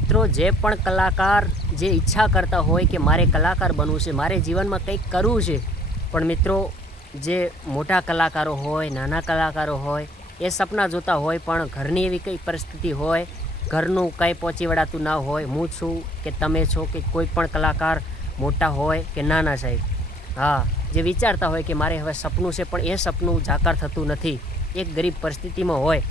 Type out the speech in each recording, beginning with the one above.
મિત્રો જે પણ કલાકાર જે ઈચ્છા કરતા હોય કે મારે કલાકાર બનવું છે, મારે જીવનમાં કંઈક કરવું છે, પણ મિત્રો જે મોટા કલાકારો હોય, નાના કલાકારો હોય, એ સપના જોતા હોય પણ ઘરની એવી કંઈ પરિસ્થિતિ હોય, ઘરનું કંઈ પહોંચી વળાતું ના હોય, હું છું કે તમે છો કે કોઈ પણ કલાકાર મોટા હોય કે નાના સાહેબ, હા, જે વિચારતા હોય કે મારે હવે સપનું છે પણ એ સપનું સાકાર થતું નથી, એક ગરીબ પરિસ્થિતિમાં હોય,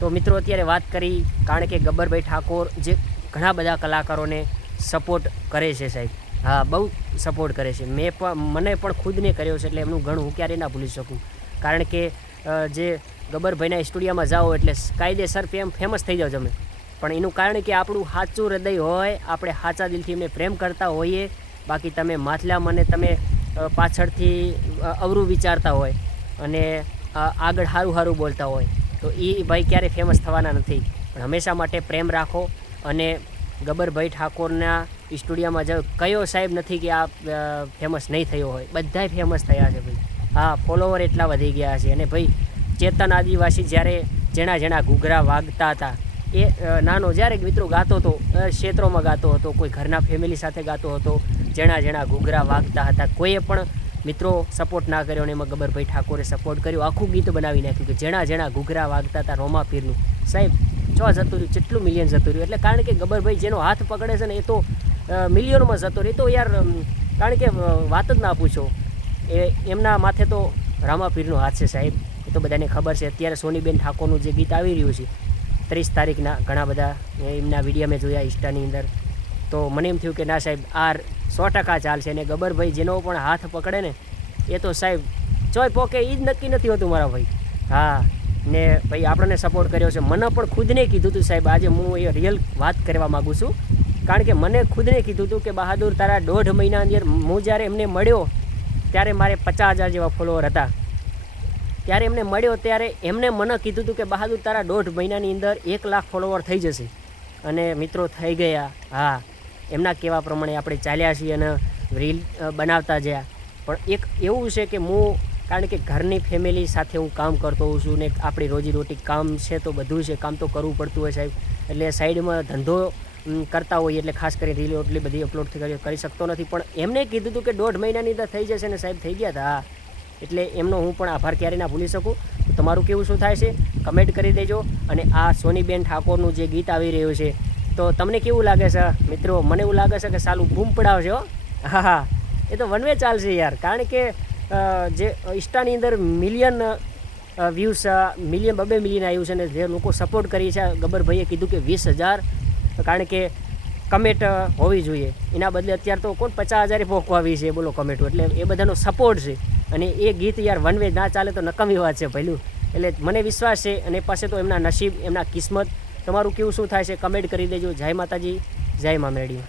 તો મિત્રો અત્યારે વાત કરી કારણ કે ગબ્બરભાઈ ઠાકોર જે ઘણા બધા કલાકારોને સપોર્ટ કરે છે સાહેબ, હા, બહુ સપોર્ટ કરે છે. મને પણ ખુદને કર્યો છે, એટલે એમનું ઘણું હું ક્યારેય ના ભૂલી શકું. કારણ કે જે ગબ્બરભાઈના સ્ટુડિયોમાં જાઓ એટલે કાયદેસર ફેમસ થઈ જાઓ તમે, પણ એનું કારણ કે આપણું સાચું હૃદય હોય, આપણે સાચા દિલથી એમને પ્રેમ કરતા હોઈએ. બાકી તમે માથલા મને તમે પાછળથી અવરું વિચારતા હોય અને આગળ સારું સારું બોલતા હોય તો એ ભાઈ ક્યારેય ફેમસ થવાના નથી. પણ હંમેશા માટે પ્રેમ રાખો. અને ગબ્બરભાઈ ઠાકોરના સ્ટુડિયોમાં જાઓ, કયો સાહેબ નથી કે આ ફેમસ નહીં થયો હોય, બધાય ફેમસ થયા છે ભાઈ. હા, ફોલોવર એટલા વધી ગયા છે. અને ભાઈ ચેતન આદિવાસી જ્યારે જેણા ઘૂઘરા વાગતા હતા, એ નાનો જ્યારે મિત્રો ગાતો હતો, ક્ષેત્રોમાં ગાતો હતો, કોઈ ઘરના ફેમિલી સાથે ગાતો હતો, જેણા ઘૂઘરા વાગતા હતા, કોઈએ પણ મિત્રો સપોર્ટ ના કર્યો. અને એમાં ગબ્બરભાઈ ઠાકોરે સપોર્ટ કર્યો, આખું ગીત બનાવી નાખ્યું કે જેણા ઘૂઘરા વાગતા હતા રોમાપીરનું. સાહેબ ચો જતું રહ્યું, કેટલું મિલિયન જતું રહ્યું. એટલે કારણ કે ગબ્બરભાઈ જેનો હાથ પકડે છે ને એ તો મિલિયનોમાં જતો રહે. તો યાર કારણ કે વાત જ ના પૂછો, એમના માથે તો રામાપીરનો હાથ છે સાહેબ, એ તો બધાને ખબર છે. અત્યારે સોનીબેન ઠાકોરનું જે ગીત આવી રહ્યું છે 30 તારીખના, ઘણા બધા એમના વિડીયો મેં જોયા ઇન્સ્ટાની અંદર, તો મને એમ થયું કે ના સાહેબ આ 100% ચાલશે. અને ગબ્બરભાઈ જેનો પણ હાથ પકડે ને એ તો સાહેબ ચોય પોકે એ જ નક્કી નથી હોતું મારા ભાઈ. હા, ને ભાઈ આપણને સપોર્ટ કર્યો છે. મને પણ ખુદને કીધું હતું સાહેબ, આજે હું એ રિયલ વાત કરવા માગું છું. કારણ કે મને ખુદને કીધું હતું કે બહાદુર તારા 1.5 મહિના અંદર, હું જ્યારે એમને મળ્યો ત્યારે મારે 50,000 જેવા ફોલોવર હતા. ત્યારે એમને મળ્યો ત્યારે એમને મને કીધું હતું કે બહાદુર તારા 1.5 મહિનાની અંદર 1 લાખ ફોલોવર થઈ જશે. અને મિત્રો થઈ ગયા. હા, એમના કહેવા પ્રમાણે આપણે ચાલ્યા છીએ અને રીલ બનાવતા ગયા. પણ એક એવું છે કે હું, કારણ કે ઘરની ફેમિલી સાથે હું કામ કરતો હોઉં છું ને આપણી રોજીરોટી કામ છે તો બધું છે, કામ તો કરવું પડતું હોય સાહેબ. એટલે સાઈડમાં ધંધો કરતા હોઈએ એટલે ખાસ કરી રીલ એટલી બધી અપલોડ કરી શકતો નથી. પણ એમને કીધું હતું કે 1.5 મહિનાની અંદર થઈ જશે ને સાહેબ થઈ ગયા હતા. હા, એટલે એમનો હું પણ આભાર ક્યારેય ના ભૂલી શકું. તો તમારું કેવું શું થાય છે કમેન્ટ કરી દેજો. અને આ સોનીબેન ઠાકોરનું જે ગીત આવી રહ્યું છે તો તમને કેવું લાગે છે મિત્રો? મને એવું લાગે છે કે સાલું બૂમ પડાવશે હો. હા હા, એ તો વન વે ચાલશે યાર. કારણ કે જે ઇન્સ્ટાની અંદર મિલિયન વ્યૂઝ, મિલિયન 2 મિલિયન આવ્યું છે. અને જે લોકો સપોર્ટ કરી છે, ગબ્બરભાઈએ કીધું કે 20,000, કારણ કે કમેન્ટ હોવી જોઈએ. એના બદલે અત્યારે તો કોણ 50,000 પહોંચવા આવી છે બોલો કમેન્ટો. એટલે એ બધાનો સપોર્ટ છે. અને એ ગીત યાર વન વે ના ચાલે તો નકામી વાત છે પહેલું. એટલે મને વિશ્વાસ છે. અને પાસે તો એમના નસીબ, એમના કિસ્મત. તમારું કેવું શું થાય છે કમેન્ટ કરી દેજો. જય માતાજી, જય મા મેરડી.